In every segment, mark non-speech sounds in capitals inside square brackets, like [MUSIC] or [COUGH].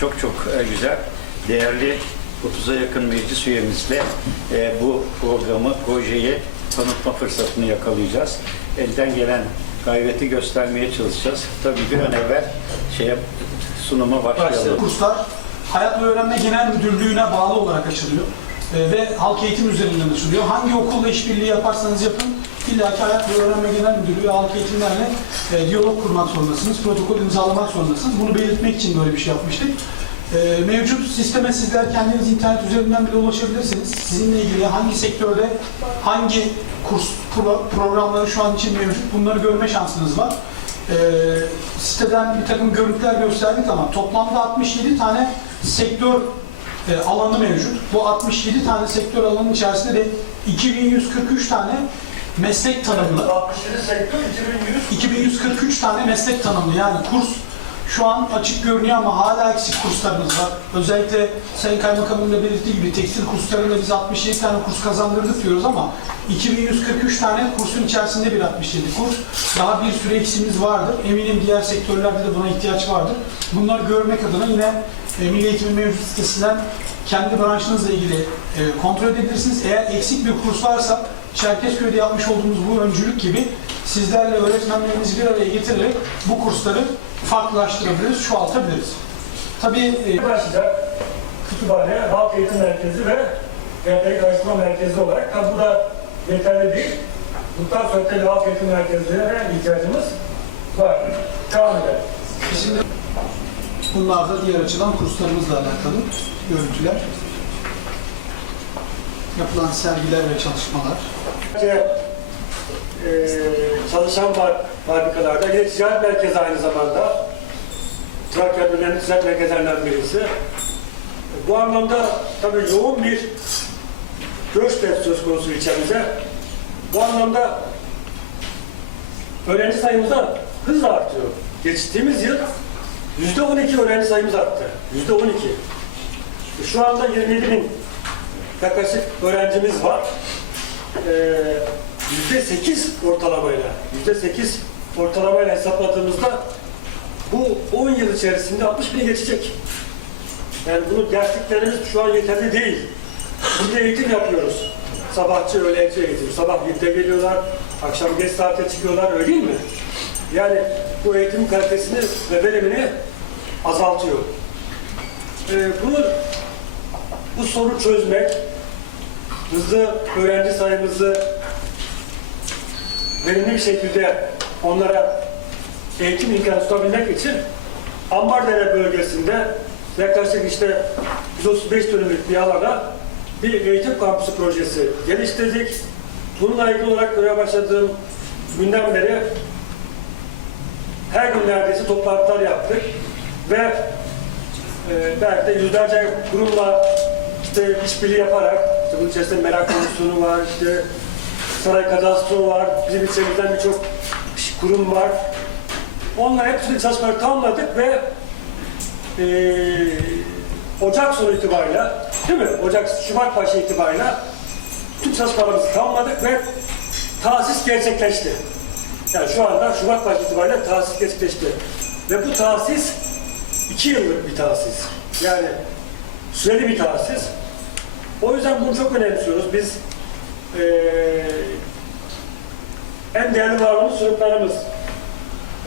çok çok e, güzel, değerli 30'a yakın meclis üyemizle e, bu programı, projeyi tanıtma fırsatını yakalayacağız. Elden gelen gayreti göstermeye çalışacağız. Tabii bir an evvel şeye sunuma başlayalım. Kurslar Hayat ve Öğrenme Genel Müdürlüğü'ne bağlı olarak açılıyor. Ee, ve halk eğitim üzerinden açılıyor. Hangi okulla işbirliği yaparsanız yapın, illaki Hayat ve Öğrenme Genel Müdürlüğü ve halk eğitimlerle e, diyalog kurmak zorundasınız, protokol imzalamak zorundasınız. Bunu belirtmek için böyle bir şey yapmıştık. Ee, mevcut sisteme sizler kendiniz internet üzerinden bile ulaşabilirsiniz. Sizinle ilgili hangi sektörde hangi kurs pro- programları şu an için mevcut bunları görme şansınız var. Ee, siteden bir takım görüntüler gösterdik ama toplamda 67 tane sektör e, alanı mevcut. Bu 67 tane sektör alanının içerisinde de 2143 tane meslek tanımlı. 67 sektör 2100 2143 tane meslek tanımlı yani kurs şu an açık görünüyor ama hala eksik kurslarımız var. Özellikle Sayın Kaymakamın da belirttiği gibi tekstil kurslarında biz 67 tane kurs kazandırdık diyoruz ama 2143 tane kursun içerisinde bir 67 kurs. Daha bir sürü eksiğimiz vardır. Eminim diğer sektörlerde de buna ihtiyaç vardır. Bunları görmek adına yine e, Milli Eğitim mevcut sitesinden kendi branşınızla ilgili e, kontrol edebilirsiniz. Eğer eksik bir kurs varsa Çerkezköy'de yapmış olduğumuz bu öncülük gibi sizlerle öğretmenlerimizi bir araya getirerek bu kursları farklılaştırabiliriz, çoğaltabiliriz. Tabii e, başlayacak kütüphane, halk eğitim merkezi ve rehberlik araştırma merkezi olarak. Tabi bu da yeterli değil. Bundan sonra tabii halk eğitim merkezlerine ihtiyacımız var. Devam edelim. şimdi bunlar da diğer açıdan kurslarımızla alakalı görüntüler. Yapılan sergiler ve çalışmalar. Eee, çalışan fabrikalarda. Yine ticaret merkezi aynı zamanda. Trakya'nın önemli ticaret merkezlerinden birisi. Bu anlamda tabii yoğun bir göç de söz konusu ilçemize. Bu anlamda öğrenci sayımız da hızla artıyor. Geçtiğimiz yıl yüzde 12 öğrenci sayımız arttı. Yüzde 12. Şu anda 27 bin yaklaşık öğrencimiz var. Ee, Yüzde 8 ortalamayla, yüzde 8 ortalamayla hesapladığımızda bu 10 yıl içerisinde 60 bin geçecek. Yani bunu dersliklerimiz şu an yeterli değil. Biz de eğitim yapıyoruz. Sabahçı, öğlenci eğitim. Sabah 7'de geliyorlar, akşam geç saatte çıkıyorlar, öyle değil mi? Yani bu eğitim kalitesini ve verimini azaltıyor. Ee, bunu, bu sorunu çözmek, hızlı öğrenci sayımızı verimli bir şekilde onlara eğitim imkanı tutabilmek için Ambardere bölgesinde yaklaşık işte 135 dönümlük bir alana bir eğitim kampüsü projesi geliştirdik. Bununla ilgili olarak göreve başladığım günden beri her gün neredeyse toplantılar yaptık ve e, belki de yüzlerce kurumla işte işbirliği yaparak, işte bunun içerisinde merak komisyonu var, işte saray kadastro var, bizim içerimizden birçok kurum var. Onlar hepsini çalışmaları tamamladık ve eee Ocak sonu itibariyle, değil mi? Ocak, Şubat başı itibariyle tüm çalışmalarımızı tamamladık ve tahsis gerçekleşti. Yani şu anda Şubat başı itibariyle tahsis gerçekleşti. Ve bu tahsis iki yıllık bir tahsis. Yani süreli bir tahsis. O yüzden bunu çok önemsiyoruz. Biz eee en değerli varlığımız çocuklarımız.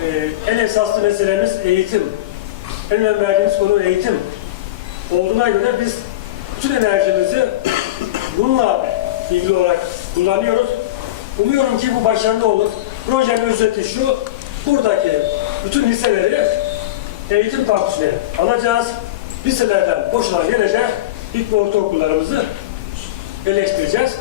Eee en esaslı meselemiz eğitim. En önemli verdiğimiz konu eğitim. Olduğuna göre biz bütün enerjimizi [COUGHS] bununla ilgili olarak kullanıyoruz. Umuyorum ki bu başarılı olur. Projenin özeti şu, buradaki bütün liseleri eğitim kampüsüne alacağız. Liselerden boşalan yerece ilk ortaokullarımızı eleştireceğiz.